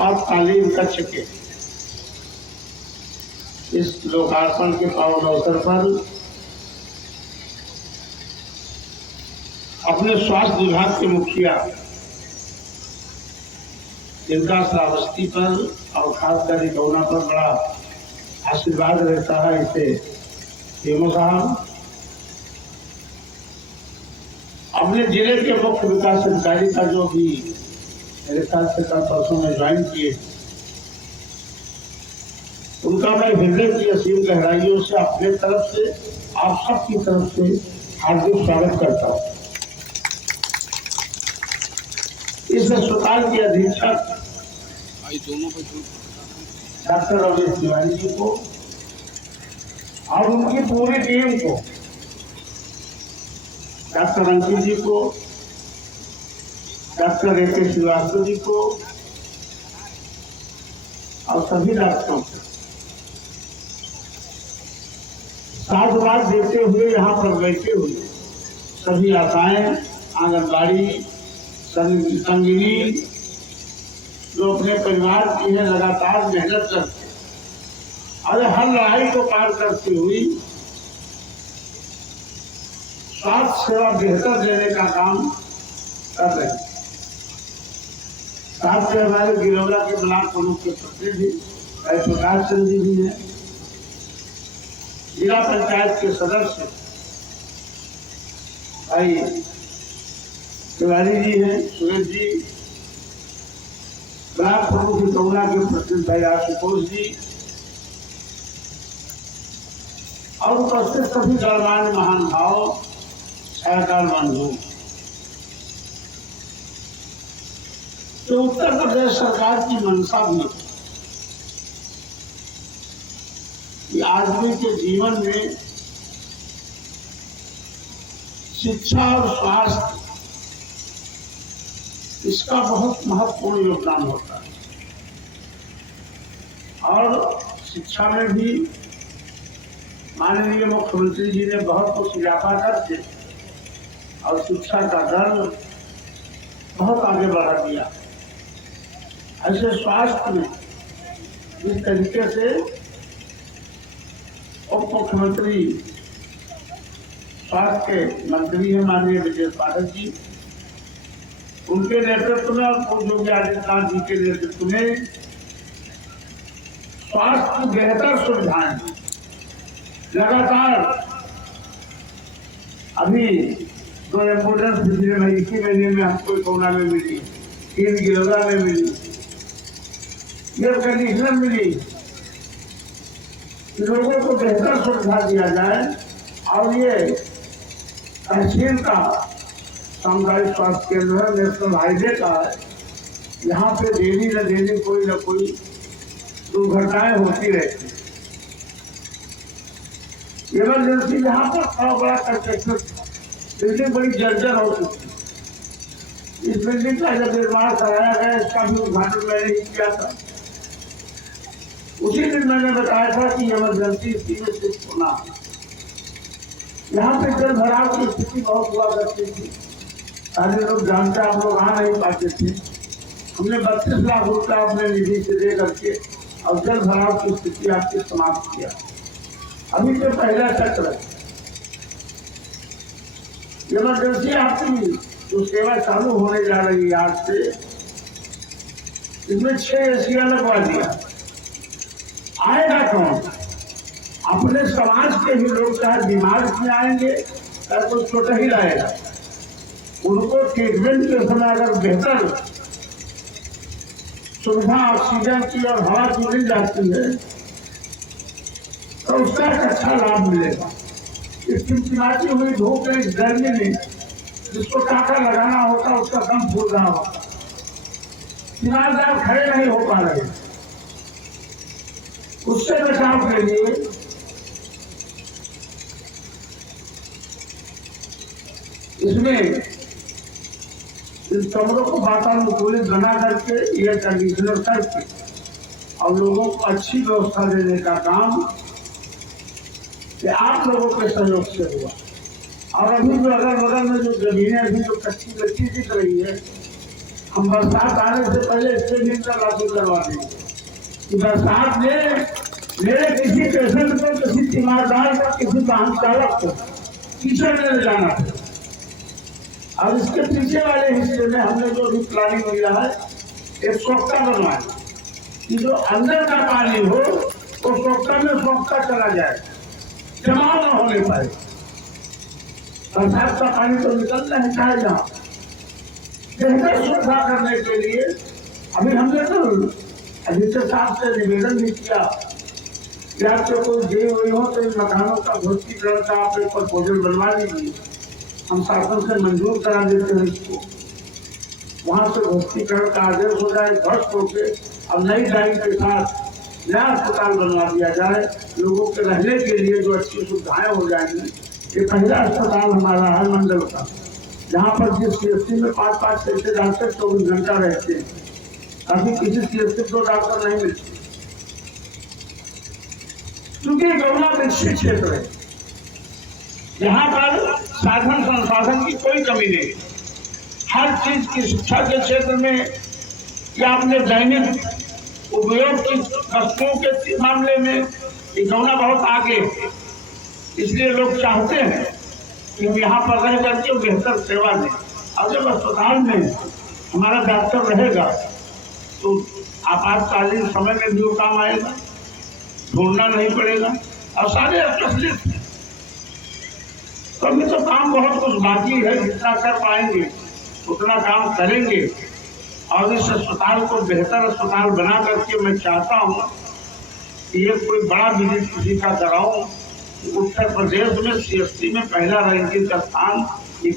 आपातकालीन कक्ष के इस लोकार्पण के पावन अवसर पर अपने स्वास्थ्य विभाग के मुखिया जिनका श्रावस्ती पर और खासकर इटौना पर बड़ा आशीर्वाद रहता है, इसे हेमो साहब अपने जिले के मुख्य विकास अधिकारी का जो भी मेरे ख्याल से कल परसों में ज्वाइन किए, उनका मैं हृदय की असीम गहराइयों से अपने तरफ से आप सबकी तरफ से हार्दिक स्वागत करता हूँ। इस अस्पताल के अधीक्षक डॉक्टर रमेश तिवारी जी को और उनकी पूरी टीम को, डॉक्टर अंकित जी को, डॉक्टर ए.के. श्रीवास्तव जी को और सभी डॉक्टरों को साधुवाद देते हुए यहाँ पर बैठे हुए सभी आशाएं, आंगनबाड़ी संगिनी जो अपने परिवार की है लगातार मेहनत करते और हर लड़ाई को पार करती हुई स्वास्थ्य सेवा बेहतर देने का काम कर रहे हैं। साथ में हमारे गिरौला के ब्लॉक प्रमुख के प्रतिनिधि भाई प्रकाश चंद जी भी हैं, जिला पंचायत के सदस्य भाई तिवारी जी हैं, सुरेश जी, ब्लॉक प्रमुख इटौना के प्रतिनिधि भाई आशुतोष जी और उपस्थित सभी गणमान्य महान भाव छायाकार बंधु। तो उत्तर प्रदेश सरकार की मंशा भी कि आदमी के जीवन में शिक्षा और स्वास्थ्य इसका बहुत महत्वपूर्ण योगदान होता है और शिक्षा में भी माननीय मुख्यमंत्री जी ने बहुत कुछ इजाफा करके और शिक्षा का दर बहुत आगे बढ़ा दिया। ऐसे स्वास्थ्य में जिस तरीके से उप मुख्यमंत्री स्वास्थ्य के मंत्री हैं माननीय विजय पाठक जी, उनके नेतृत्व में और योगी आदित्यनाथ जी के नेतृत्व में स्वास्थ्य की बेहतर सुविधाएं लगातार, अभी 2 एम्बुलेंस पिछले इसी महीने में हमको इटौना में मिली, 3 गिरौला में मिली, एयर कंडीशनर मिली। लोगों को बेहतर सुविधा दिया जाए और ये तहसील का सामुदायिक स्वास्थ्य केंद्र है, नेशनल हाईवे का है, यहाँ पे डेली न डेली कोई न कोई दुर्घटनाएं होती रहती। इमरजेंसी यहाँ पर थोड़ा बड़ा कंस्ट्रक्शन बिल्डिंग बड़ी जर्जर हो चुकी। इस बिल्डिंग का जब निर्माण कराया गया, इसका भी उद्घाटन मैंने ही किया था। उसी दिन मैंने बताया था कि इमरजेंसी स्थिति में शिफ्ट होना, यहाँ पे जल भराव की स्थिति बहुत हुआ करती थी, सारे लोग जानते, आप लोग आ नहीं पाते थे। हमने 32 लाख रुपया अपने निधि से दे करके और जल भराव की स्थिति आपकी समाप्त किया। अभी तो पहला चक्र इमरजेंसी आपकी जो सेवा चालू होने जा रही है आज से, इसमें 6 एसिया लगवा दिया। आएगा कौन? अपने समाज के ही लोग, चाहे बीमार में आएंगे चाहे कोई छोटा ही लाएगा, उनको ट्रीटमेंट के समय अगर बेहतर सुविधा ऑक्सीजन की और हवा की मिल जाती है तो उसका एक अच्छा लाभ मिलेगा। इस चिमचिमाती हुई धूप में, इस गर्मी में जिसको टाका लगाना होता उसका दम फूल रहा होता, तीमारदार खड़े नहीं हो पा रहे, उससे बचाव के लिए इसमें इन कमरों को वातानुकूलित बना करके, एयर कंडीशनर करके और लोगों को अच्छी व्यवस्था देने का काम कि आप लोगों के सहयोग से हुआ। और अभी जो अगल बगल में जो जमीनें अभी जो कच्ची लच्ची दिख रही है, हम बरसात आने से पहले स्टेडियम का लागू करवा देंगे कि बरसात में मेरे किसी पेशेंट को, किसी तीमारदार को, किसी वाहन चालक को कीचड़ में ले जाना है। और इसके पीछे वाले हिस्से में हमने जो भी प्लानिंग किया है, एक सोखता बनवाए कि जो अंदर का पानी हो वो सोखता में सोखता चला जाए, जमाव न होने पाए। बरसात का पानी तो निकलना है चाहे जहाँ। बेहतर सुविधा करने के लिए अभी हमने तो अधिकतर साहब से निवेदन भी किया कि आपको कोई दे हुई हो तो इन मकानों का ध्वस्तीकरण का आप एक प्रपोजल बनवा लीजिए, हम शासन से मंजूर करा देते हैं इसको। वहां से ध्वस्तीकरण का आदेश हो जाए, ध्वस्त होके अब नई लाइन के साथ नया अस्पताल बनवा दिया जाए, लोगों के रहने के लिए जो अच्छी सुविधाएं हो जाएंगी। ये पहला अस्पताल हमारा है मंडल का, जहाँ पर जिस CHC में 5-5 6 डॉक्टर 24 घंटा रहते हैं, अभी किसी CHC 2 डॉक्टर नहीं मिलते, क्योंकि गौना विकसित क्षेत्र है, यहाँ पर साधन संसाधन की कोई कमी नहीं। हर चीज की शिक्षा के क्षेत्र में या अपने दैनिक उपयोग की वस्तुओं के मामले में ये गौना बहुत आगे है। इसलिए लोग चाहते हैं कि यहाँ पर रह करके बेहतर सेवा दें। और जब अस्पताल में हमारा डॉक्टर रहेगा तो आपातकालीन समय में भी वो काम आएगा, ढूंढना नहीं पड़ेगा। और सारे स्पेशलिस्ट हैं, तो अभी तो काम बहुत कुछ बाकी है, जितना कर पाएंगे उतना काम करेंगे। और इस अस्पताल को बेहतर अस्पताल बना करके मैं चाहता हूँ कि ये कोई बड़ा विजिट किसी का कराऊं। उत्तर प्रदेश में CHC में पहला रैंकिंग का स्थान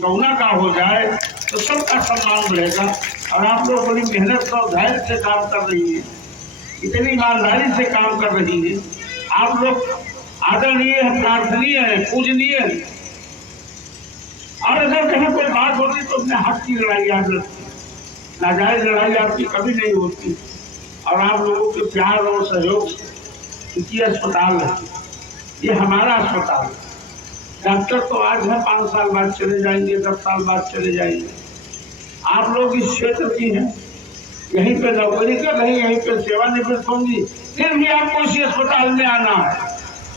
गौना का हो जाए तो सबका सम्मान बढ़ेगा। और आप लोग बड़ी मेहनत और धैर्य से काम कर रही है, इतनी ईमानदारी से काम कर रही है। आप लोग आदरणीय है, प्रार्थनीय है, पूजनीय है। और अगर कहीं कोई बात होती तो अपने हक की लड़ाई याद रखती, नाजायज लड़ाई आपकी कभी नहीं होती। और आप लोगों के प्यार और सहयोग से क्योंकि अस्पताल है, ये हमारा अस्पताल है। डॉक्टर तो आज है, 5 साल बाद चले जाएंगे, 10 साल बाद चले जाएंगे। आप लोग इस क्षेत्र की हैं, यहीं पे नौकरी कर रही, यहीं पे सेवानिवृत्त होंगी, फिर भी आपको इसी अस्पताल में आना है।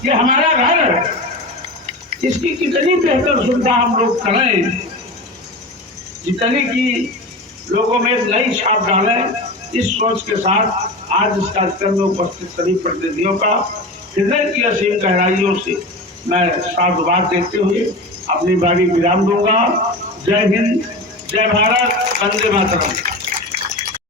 ये हमारा घर है, इसकी कितनी बेहतर सुविधा हम लोग करें, जितनी की लोगों में एक नई छाप डालें, इस सोच के साथ आज इस कार्यक्रम में उपस्थित सभी प्रतिनिधियों का हृदय की असीम गहराइयों से मैं साधुवाद देते हुए अपनी बारी विराम दूंगा। जय हिंद, जय भारत, वंदे मातरम।